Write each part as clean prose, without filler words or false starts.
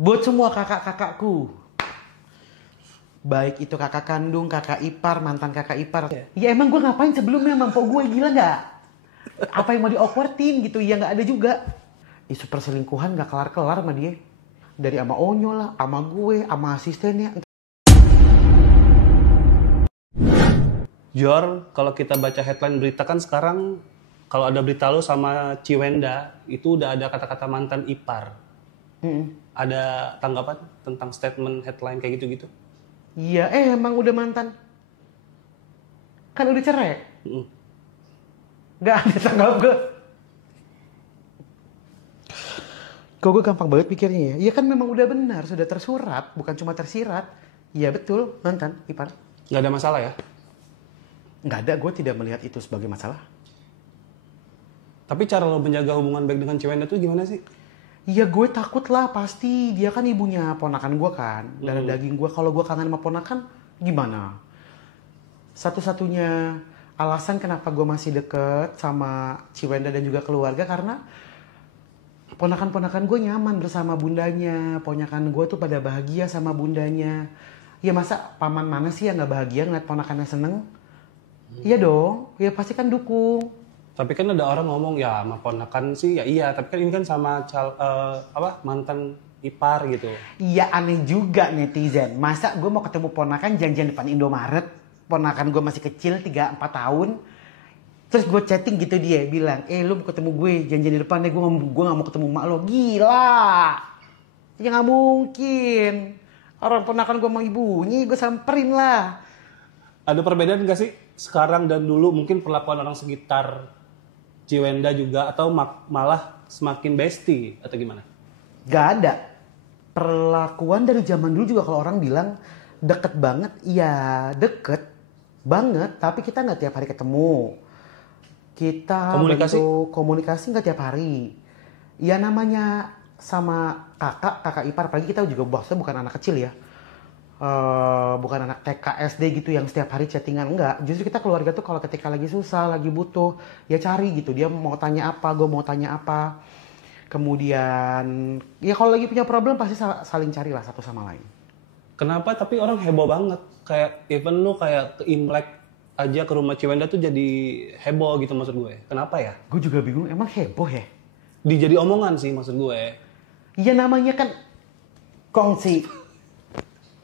Buat semua kakak-kakakku, baik itu kakak kandung, kakak ipar, mantan kakak ipar. Ya emang gue ngapain sebelumnya mampok gue, gila nggak? Apa yang mau di-awkwardin gitu, ya nggak ada juga. Isu perselingkuhan nggak kelar-kelar sama dia. Dari ama Onyo lah, ama gue, ama asistennya. Jor, kalau kita baca headline berita kan sekarang kalau ada berita lo sama Ciwenda itu udah ada kata-kata mantan ipar. Ada tanggapan tentang statement headline kayak gitu-gitu? Iya, emang udah mantan. Kan udah cerai. Gak ada tanggap gue. Kok gue gampang banget pikirnya ya? Iya kan memang udah benar, sudah tersurat, bukan cuma tersirat. Iya betul, mantan ipar. Nggak ada masalah ya? Nggak ada, gue tidak melihat itu sebagai masalah. Tapi cara lo menjaga hubungan baik dengan Ciwenda tuh gimana sih? Iya gue takut lah pasti, dia kan ibunya ponakan gue kan, darah daging gue. Kalau gue kangen sama ponakan, gimana? Satu-satunya alasan kenapa gue masih deket sama Ciwenda dan juga keluarga karena ponakan-ponakan gue nyaman bersama bundanya, ponakan gue tuh pada bahagia sama bundanya. Ya masa paman mana sih yang nggak bahagia ngeliat ponakannya seneng? Iya dong, ya pasti kan dukung. Tapi kan ada orang ngomong ya sama ponakan sih ya iya, tapi kan ini kan sama mantan ipar gitu. Iya aneh juga netizen. Masa gue mau ketemu ponakan janjian depan Indomaret. Ponakan gue masih kecil 3-4 tahun. Terus gue chatting gitu dia bilang, lu mau ketemu gue janjian di depan deh. Gue gak mau ketemu emak lo. Gila. Ya gak mungkin. Orang ponakan gue sama ibunya gue samperin lah. Ada perbedaan nggak sih sekarang dan dulu mungkin perlakuan orang sekitar Ciwenda juga atau malah semakin bestie atau gimana? Gak ada. Perlakuan dari zaman dulu juga kalau orang bilang deket banget, iya deket banget, tapi kita nggak tiap hari ketemu. Kita komunikasi nggak tiap hari. Ya namanya sama kakak ipar, apalagi kita juga bosnya bukan anak kecil ya. Bukan anak TK, SD gitu yang setiap hari chattingan, enggak. Justru kita keluarga tuh kalau ketika lagi susah, lagi butuh, ya cari gitu. Dia mau tanya apa, gue mau tanya apa. Kemudian, ya kalau lagi punya problem pasti saling carilah satu sama lain. Kenapa tapi orang heboh banget? Kayak even lu kayak ke Imlek aja ke rumah Ciwenda tuh jadi heboh gitu maksud gue. Kenapa ya? Gue juga bingung, emang heboh ya? Dijadi omongan sih maksud gue. Iya namanya kan kongsi.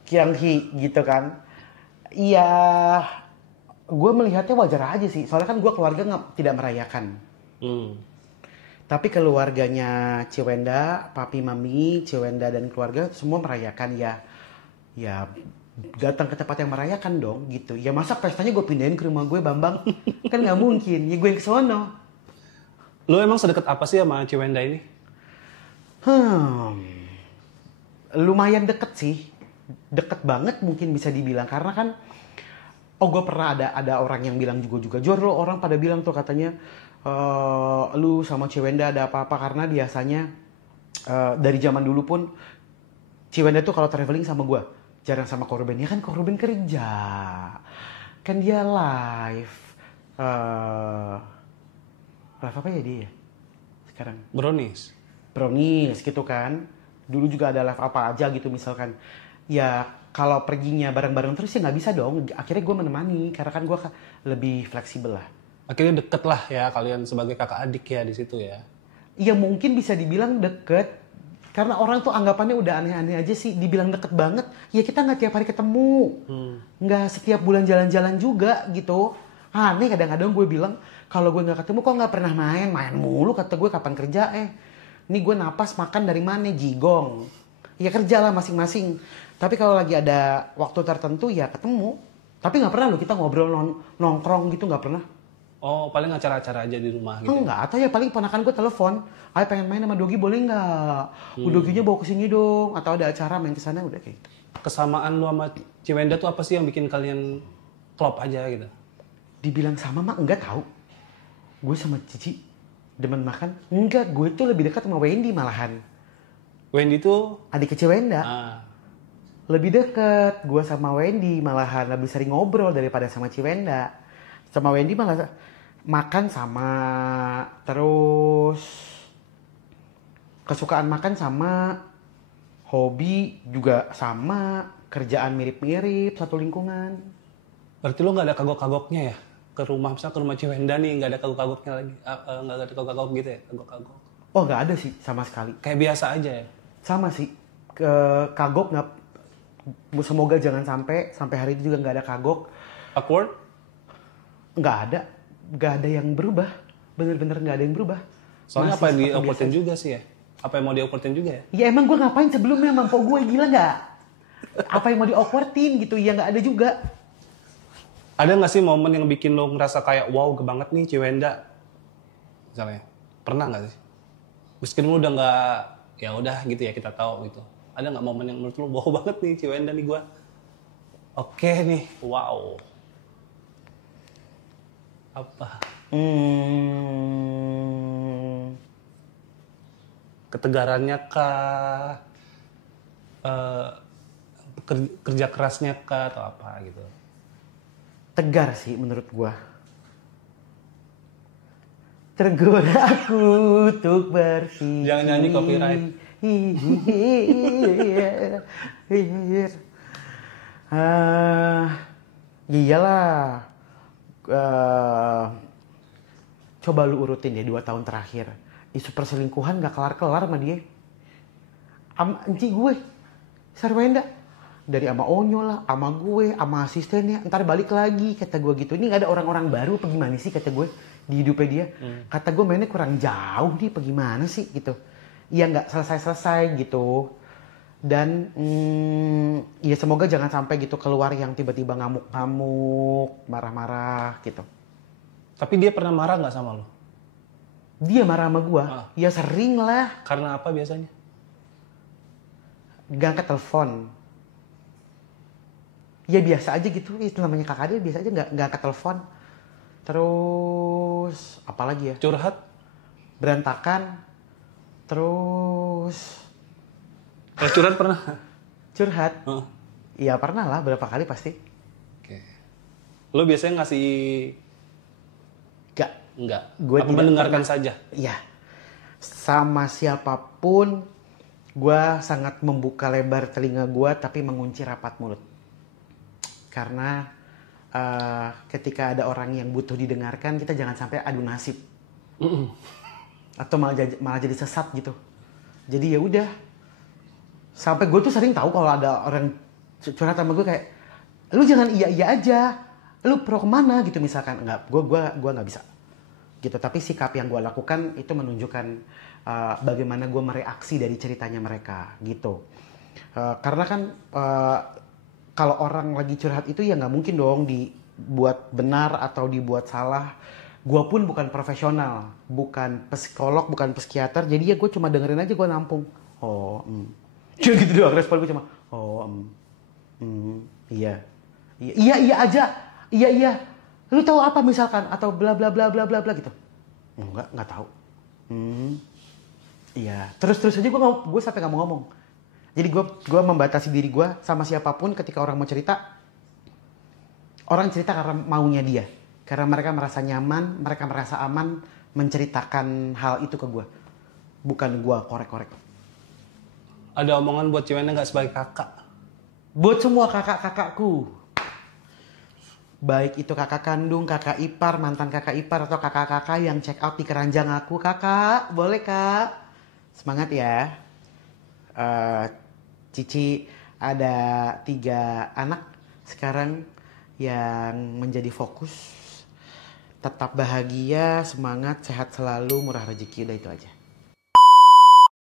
Kianghi gitu kan. Iya, gue melihatnya wajar aja sih. Soalnya kan gue keluarga tidak merayakan. Tapi keluarganya Ciwenda, papi mami, Ciwenda dan keluarga semua merayakan ya. Ya datang ke tempat yang merayakan dong gitu. Ya masa pestanya gue pindahin ke rumah gue Bambang? Kan nggak mungkin. Ya gue yang kesono. Lo emang sedekat apa sih sama Ciwenda ini? Lumayan deket sih. Deket banget mungkin bisa dibilang karena kan gue pernah ada orang yang bilang juga Jor lo orang pada bilang tuh katanya lu sama Ciwenda ada apa-apa karena biasanya dari zaman dulu pun Ciwenda tuh kalau traveling sama gue jarang sama Korben ya kan Korben kerja kan dia live apa ya dia sekarang brownies gitu kan dulu juga ada live apa aja gitu misalkan. Ya kalau perginya bareng-bareng terus ya nggak bisa dong. Akhirnya gue menemani karena kan gue lebih fleksibel lah. Akhirnya deket lah ya kalian sebagai kakak adik ya di situ ya. Iya mungkin bisa dibilang deket. Karena orang tuh anggapannya udah aneh-aneh aja sih. Dibilang deket banget. Ya kita nggak tiap hari ketemu. Nggak setiap bulan jalan-jalan juga gitu. Aneh kadang-kadang gue bilang kalau gue nggak ketemu kok nggak pernah main. Main mulu kata gue kapan kerja Ini gue napas makan dari mana jigong. Ya kerja lah masing-masing. Tapi kalau lagi ada waktu tertentu ya ketemu. Tapi nggak pernah loh kita ngobrol nongkrong gitu nggak pernah. Oh paling acara-acara aja di rumah gitu? Enggak, atau ya paling ponakan gue telepon. Ayo pengen main sama Dogi boleh nggak? Doginya bawa kesini dong. Atau ada acara main kesana udah kayak gitu. Kesamaan lu sama Ciwenda tuh apa sih yang bikin kalian klop aja gitu? Dibilang sama mah enggak tahu. Gue sama Cici demen makan. Enggak, gue tuh lebih dekat sama Wendy malahan. Wendy tuh? Adik kecil Wenda. Lebih deket gue sama Wendy malahan lebih sering ngobrol daripada sama Ciwenda. Sama Wendy malah makan sama terus kesukaan makan sama Hobi juga sama, kerjaan mirip-mirip, satu lingkungan. Berarti lo nggak ada kagok-kagoknya ya? Ke rumah, misalnya ke rumah Ciwenda nih, nggak ada kagok-kagoknya lagi? Nggak ada kagok-kagok gitu ya? Kagok-kagok. Oh nggak ada sih sama sekali. Kayak biasa aja ya? Sama sih, kagok nggak, semoga jangan sampai hari ini juga nggak ada kagok. Awkward? Nggak ada yang berubah, bener-bener nggak ada yang berubah. Soalnya Masih apa yang seperti di-awkwardin biasa. juga sih ya? Apa yang mau di-awkwardin juga ya? Ya emang gue ngapain sebelumnya, mampu gue gila nggak? Apa yang mau di-awkwardin gitu, ya nggak ada juga. Ada nggak sih momen yang bikin lo ngerasa kayak wow banget nih Ciwenda? Misalnya, pernah nggak sih? Meskipun lo udah nggak, ya udah gitu ya kita tahu gitu. Ada nggak momen yang menurut lo wow banget nih Ciwenda nih gue? Oke nih, wow. Apa? Ketegarannya kah? Kerja kerasnya kah atau apa gitu? Tegar sih menurut gua. Tergoda aku untuk bersih. Jangan nyanyi copyright. Iyalah. Coba lu urutin ya 2 tahun terakhir. Isu perselingkuhan gak kelar-kelar sama dia. Sama enci gue, Sarwenda. Dari ama Onyo lah, ama gue, ama asistennya. Ntar balik lagi, kata gue gitu. Ini gak ada orang-orang baru apa gimana sih, kata gue. Di hidupnya dia. Kata gue mainnya kurang jauh nih, apa gimana sih gitu. Ya gak selesai-selesai gitu. Dan ya semoga jangan sampai gitu keluar yang tiba-tiba ngamuk-ngamuk, marah-marah gitu. Tapi dia pernah marah nggak sama lo? Dia marah sama gue? Ya sering lah. Karena apa biasanya? Gak angkat telepon. Ya biasa aja gitu, itu namanya kakak dia, biasa aja nggak angkat telepon. Terus apa lagi ya? Curhat? Berantakan. Terus Kalau curhat pernah? curhat. Iya pernah lah, berapa kali pasti. Oke. Lo biasanya ngasih? Enggak. Gue Apa mendengarkan saja? Iya. Sama siapapun, gue sangat membuka lebar telinga gue, tapi mengunci rapat mulut. Karena ketika ada orang yang butuh didengarkan, kita jangan sampai adu nasib. Atau malah jadi sesat gitu. Jadi ya udah. Sampai gue tuh sering tahu kalau ada orang curhat sama gue kayak, lu jangan iya aja, lu pro kemana gitu misalkan. Enggak, gue nggak bisa gitu. Tapi sikap yang gue lakukan itu menunjukkan bagaimana gue mereaksi dari ceritanya mereka gitu. Karena kan kalau orang lagi curhat itu ya nggak mungkin dong dibuat benar atau dibuat salah. Gue pun bukan profesional, bukan psikolog, bukan psikiater, jadi ya gue cuma dengerin aja, gue nampung. Cuma gitu doang, respon gue cuma iya aja, iya. Lu tahu apa misalkan atau bla bla bla bla bla bla gitu. Nggak tahu. Iya, terus aja gue sampai nggak mau ngomong. Jadi gue membatasi diri gue sama siapapun ketika orang mau cerita. Orang cerita karena maunya dia. Karena mereka merasa nyaman, mereka merasa aman menceritakan hal itu ke gue. Bukan gue korek-korek. Ada omongan buat Ciwenda nggak sebagai kakak? Buat semua kakak-kakakku. Baik itu kakak kandung, kakak ipar, mantan kakak ipar, atau kakak-kakak yang check out di keranjang aku. Kakak, boleh kak? Semangat ya. Cici ada 3 anak sekarang yang menjadi fokus. Tetap bahagia, semangat, sehat selalu, murah rezeki, udah itu aja.